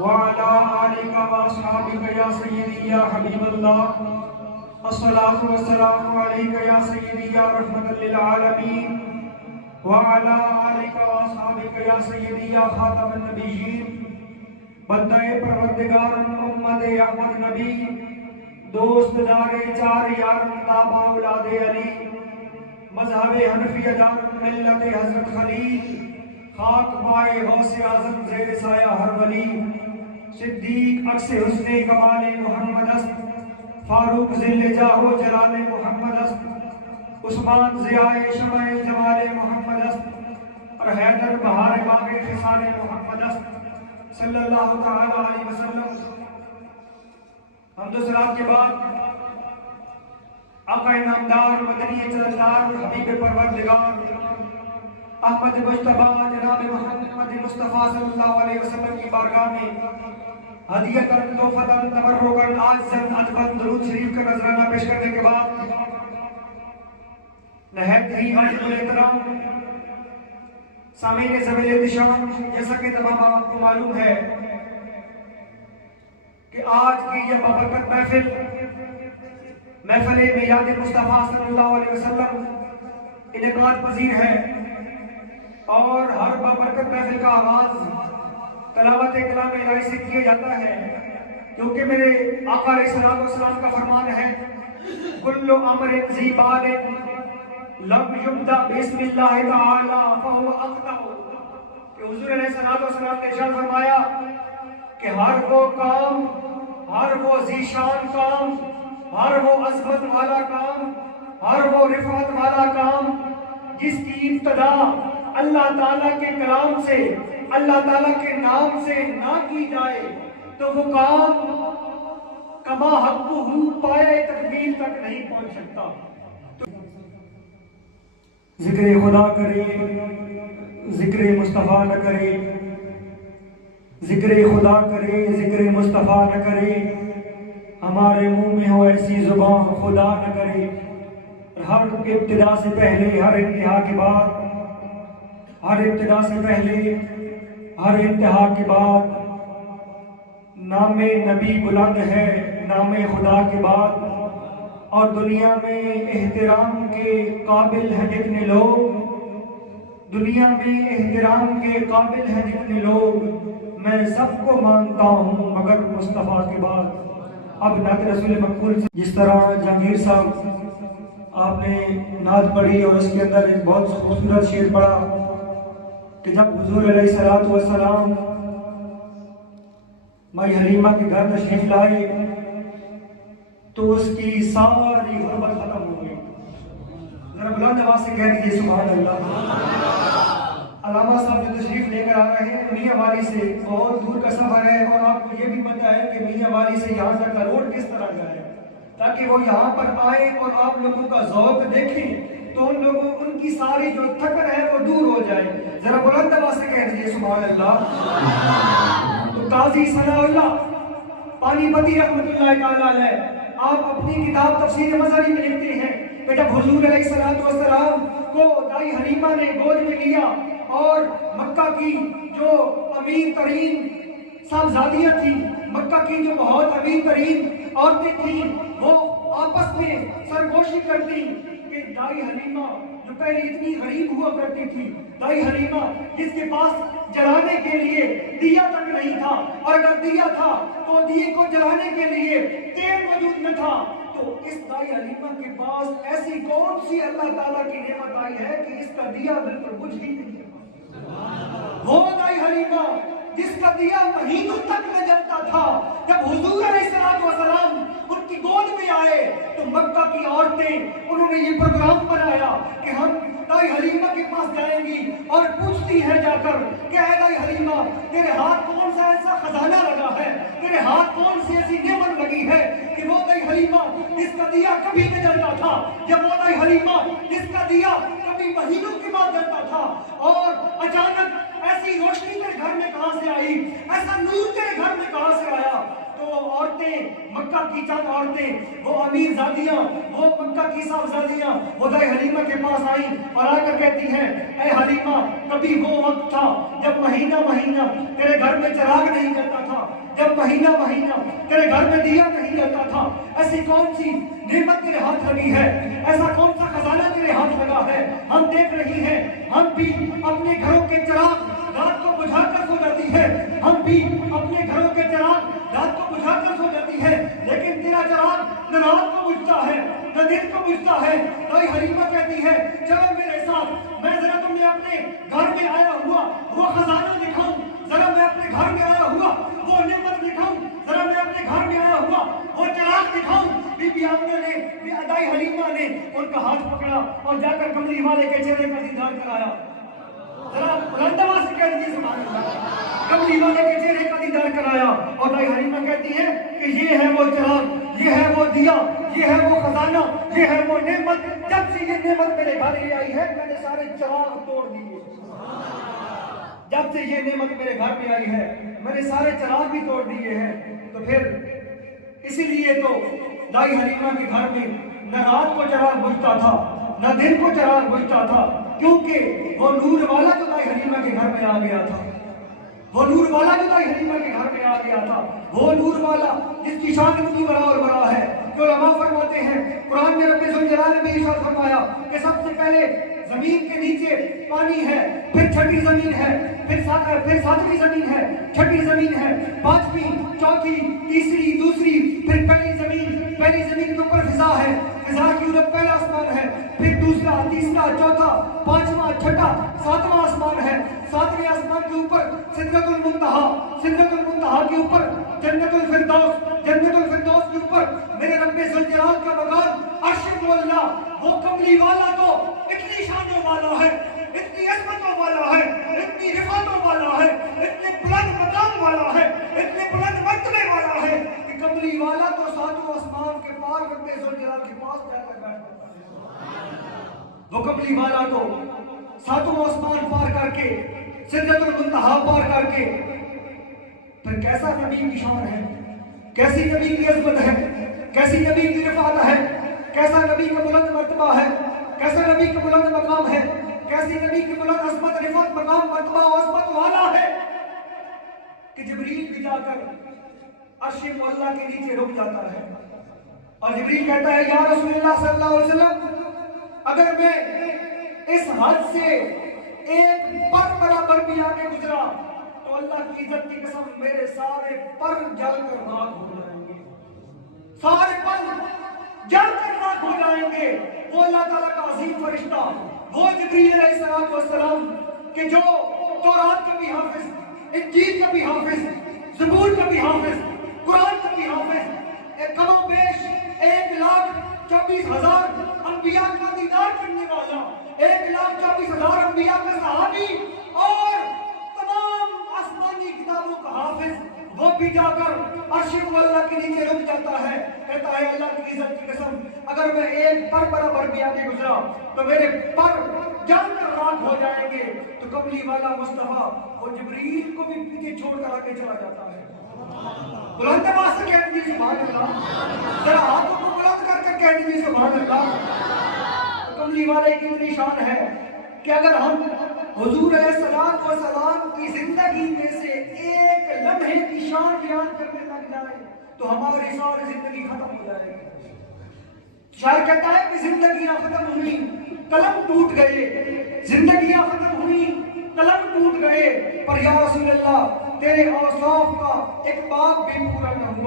وعلى آلك وأصحابك يا سيدي يا حبيب الله الصلاة والسلام عليك يا سيدي يا رحمة للعالمين وعلى آلك وأصحابك يا سيدي يا خاتم النبيين بندہ پروردگار امت احمد نبی دوست دار چار یار تابع اولاد علی مذہب حنفی دار ملت حضرت خلیل خاک پائے غوث اعظم زیر سایہ ہر ولی صدیق عکس حسن کمال محمد است فاروق ذل جاہ و جلال محمد است عثمان ضیاء شمع جمال محمد است اور حیدر بہار باغ خصال محمد است صلی اللہ تعالی علیہ وسلم. حمد و صلات کے بعد آقا انعامدار مدنی چلندار حبیب پروردگار احمد مجتبی جناب محمد مصطفیٰ صلی اللہ علیہ وسلم کی بارگاہ میں ہدیۃً تحفۃً تبرکاً عاجزاً ادباً درود شریف کا نذرانہ پیش کرنے کے بعد نہایت ہی عاجز الاحترام سامعین ذویل احتشام، جیسا کہ تمام آپ کو معلوم ہے کہ آج کی یہ بابرکت محفل میلاد مصطفیٰ صلی اللہ علیہ وسلم انعقاد پذیر ہے اور ہر بابرکت محفل کا آغاز تلاوت کلام الہی سے کیا جاتا ہے، کیونکہ میرے آقا علیہ السلام کا فرمان ہے کل امر ذی بال لم یبدأ بسم اللہ تعالی فہو اخطأ، کہ حضور علیہ السلام نے ارشاد فرمایا کہ ہر وہ کام، ہر وہ ذیشان کام، ہر وہ عظمت والا کام، ہر وہ رفعت والا کام جس کی ابتدا اللہ تعالیٰ کے کلام سے، اللہ تعالیٰ کے نام سے نہ کی جائے تو وہ کام کما حقہ پائے تکمیل تک نہیں پہنچ سکتا. ذکر خدا کرے ذکر مصطفیٰ نہ کرے، ذکر خدا کرے ذکر مصطفیٰ نہ کرے، ہمارے منہ میں ہو ایسی زبان خدا نہ کرے. ہر ابتدا سے پہلے، ہر انتہا کے بعد، ہر ابتدا سے پہلے ہر انتہا کے بعد نام نبی بلند ہے نام خدا کے بعد. اور دنیا میں احترام کے قابل ہیں جتنے لوگ، دنیا میں احترام کے قابل ہیں جتنے لوگ، میں سب کو مانتا ہوں مگر مصطفیٰ کے بعد. اب نعت رسول مقبول سے جس طرح جہانگیر صاحب آپ نے نعت پڑھی اور اس کے اندر ایک بہت خوبصورت شعر پڑھا کہ جب حضور علیہ السلام مائی حلیمہ کے گھر تشریف لائے تو اس کی ساری غربت ختم ہو گئی. ذرا بلند آواز سے کہہ دیجیے سبحان اللہ. علامہ صاحب جو تشریف لے کر آ رہے ہیں میاں والی سے، بہت دور کا سفر ہے اور آپ کو یہ بھی پتہ ہے کہ میاں والی سے یہاں تک کا روڈ کس طرح کا ہے، تاکہ وہ یہاں پر آئے اور آپ لوگوں کا ذوق دیکھیں تو ان لوگوں ان کی ساری جو تھکن ہے وہ دور ہو جائے. ذرا بلند آواز سے کہہ دیجیے سبحان اللہ. تو قاضی ثناء اللہ پانی پتی رحمۃ اللہ تعالی علیہ آپ اپنی کتاب تفسیر مظہری میں لکھتے ہیں کہ جب حضور علیہ السلام کو دائی حلیمہ نے گود میں لیا اور مکہ کی جو امیر ترین صاحبزادیاں تھیں، مکہ کی جو بہت امیر ترین عورتیں تھیں، وہ آپس میں سرگوشی کرتی کہ دائی حلیمہ جو پہلے اتنی غریب ہوا کرتی تھی، دائی حلیمہ جس کے پاس جلانے کے لیے دیا تک نہیں تھا، اور اگر دیا تھا تو دیے کو جلانے کے لیے تیل موجود نہ تھا، تو اس دائی حلیمہ کے پاس ایسی کون سی اللہ تعالیٰ کی نعمت آئی ہے کہ اس کا دیا بالکل بجھ ہی نہیں. وہ دائی حلیمہ جس کا دیا مہینوں تک میں جلتا تھا، جب حضور علیہ السلام ان کی گود میں آئے تو مکہ کی عورتیں انہوں نے یہ پروگرام بنایا کہ ہم دائی حلیمہ کے پاس جائیں گی اور پوچھتی ہے جا کر کہ اے دائی حلیمہ تیرے ہاتھ کون سا ایسا خزانہ لگا ہے، تیرے ہاتھ کون سی ایسی نعمت لگی ہے کہ وہ دائی حلیمہ جس کا دیا کبھی نہ جلتا تھا، جب وہ دائی حلیمہ جس کا دیا کبھی مہینوں کے بعد جلتا تھا اور اچانک ایسی روشنی تیرے گھر میں کہاں سے آئی، ایسا نور تیرے گھر میں کہاں سے آیا. تو عورتیں، مکہ کی چند عورتیں، وہ امیر زادیاں، وہ مکہ کی صاحبزادیاں وہ دائی حلیمہ کے پاس آئیں اور آ کر کہتی ہیں اے حلیمہ کبھی وہ وقت تھا جب مہینہ مہینہ تیرے گھر میں چراغ نہیں جلتا تھا، جب مہینہ مہینہ تیرے گھر میں دیا نہیں جلتا تھا، ایسی کون سی نعمت تیرے ہاتھ لگی ہے، ایسا کون سا خزانہ تیرے ہاتھ لگا ہے؟ ہم دیکھ رہی ہیں، ہم بھی اپنے گھروں کے چراغ رات کو بجھا کر سو جاتی ہے، ہم بھی اپنے گھروں کے چراغ رات کو بجھا کر سو جاتی ہے، لیکن تیرا چراغ نہ رات کو بجھتا ہے نہ دن کو بجھتا ہے۔ بھائی حلیمہ کہتی ہے چلو میرے ساتھ، میں ذرا تمہیں اپنے گھر میں آیا ہوا وہ خزانہ دکھاؤں، ذرا میں اپنے گھر میں آیا ہوا وہ نعمت دکھاؤں، ذرا میں اپنے گھر میں آیا ہوا وہ چراغ دکھاؤں۔ بی بی آمنہ نے، ادائی حلیمہ نے ان کا ہاتھ پکڑا اور جا کر کملی والے کے چہرے کا دیدار کرایا۔ ذرا بلند آواز سے کہہ دیجیے سبحان اللہ۔ کملی والے کے چہرے کا دیدار کرایا اور ادائی حلیمہ کہتی ہے کہ یہ ہے وہ چراغ، یہ ہے وہ دیا، یہ ہے وہ خزانہ، یہ ہے وہ نعمت۔ جب سے یہ نعمت میرے گھر میں آئی ہے میں نے سارے چراغ توڑ دیے۔ جب سے یہ نعمت میرے گھر میں آئی ہے میں نے سارے چراغ بھی توڑ دیے ہیں۔ تو پھر اسی لیے تو دائی حلیمہ کے گھر میں نہ رات کو چراغ بجھتا تھا نہ دن کو چراغ بجھتا تھا، کیونکہ وہ نور والا جو دائی حلیمہ کے گھر میں آ گیا تھا، وہ نور والا جو دائی حلیمہ کے گھر میں آ گیا تھا، وہ نور والا جس کی شان اتنی بڑا اور بڑا ہے کہ علماء فرماتے ہیں، قرآن میں رب ذوالجلال نے بھی ارشاد فرمایا کہ سب سے پہلے زمین کے نیچے پانی ہے، پھر چھٹی زمین ہے، پھر ساتویں زمین ہے، چھٹی زمین ہے، پانچویں، چوتھی، تیسری، دوسری، پھر پہلی زمین کے اوپر فضا ہے، فضا کی اوپر پہلا آسمان ہے، پھر دوسرا، تیسرا، چوتھا، پانچواں، چھٹا، ساتواں آسمان ہے، ساتویں آسمان کے اوپر سدرۃ المنتہا کے اوپر جنت الفردوس کے اوپر میرے رب ذوالجلال کا مکان عرش مولا۔ وہ کملی والا تو اتنی شانوں والا ہے، اتنی عظمتوں والا ہے، اتنی رفعتوں والا ہے، اتنے بلند مقام والا ہے، اتنے بلند مرتبے والا ہے کہ کملی والا تو ساتوں آسمان کے پار رب ذوالجلال کے پاس جا کر بیٹھتا ہے۔ وہ کملی والا تو ساتوں آسمان پار کر کے، سدرۃ المنتہا پار کر کے، پھر کیسا نبی کی شان ہے، کیسی نبی کی عظمت ہے، کیسی نبی کی رفعت ہے، کیسا نبی کا بلند مرتبہ ہے، کیسا نبی کا بلند مقام ہے، کیسی نبی کی بلند عظمت، رفعت، مقام، مرتبہ و عظمت والا ہے کہ جبریل بھی جا کر عرش مولا کے نیچے رک جاتا ہے اور جبریل کہتا ہے یا رسول اللہ صلی اللہ علیہ وسلم، اگر میں اس حد سے ایک پر برابر بھی آگے گزرا تو اللہ کی عزت کی قسم میرے سارے پر جل کر راکھ ہو جائیں گے، سارے پر جل کر راکھ ہو جائیں گے۔ وہ اللہ تعالیٰ کا عظیم فرشتہ، وہ جبریل علیہ السلام کہ جو تورات کا بھی حافظ، انجیل کا بھی حافظ، زبور کا بھی حافظ، قرآن کا بھی حافظ، کم و بیش 1,24,000 انبیاء کا دیدار کرنے والا، 1,24,000 انبیاء کا صحابی اور تمام آسمانی کتابوں کا حافظ، وہ بھی جا کر عرش اللہ کے نیچے رک جاتا ہے، کہتا ہے اللہ کی عزت کی قسم اگر میں ایک پر برابر بھی آگے گزرا تو میرے پر جل کر راکھ ہو جائیں گے۔ تو کملی والا مصطفیٰ وہ جبریل کو بھی پیچھے چھوڑ کر آگے چلا جاتا ہے۔ بلند آواز سے کہہ دیجیے سبحان اللہ، ذرا ہاتھوں کو بلند کر کے کہہ دیجیے سبحان اللہ۔ کملی والے کی اتنی شان ہے کہ اگر ہم حضور علیہ السلام کی زندگی میں سے ایک لمحے کی شان بیان کرنے لگ جائے تو ہماری ساری زندگی ختم ہو جائے گی۔ شاعر کہتا ہے کہ زندگیاں ختم ہوئی، قلم ٹوٹ گئے، زندگیاں ختم ہوئی، قلم ٹوٹ گئے، پر یا رسول اللہ تیرے اوصاف کا ایک باب بھی پورا نہ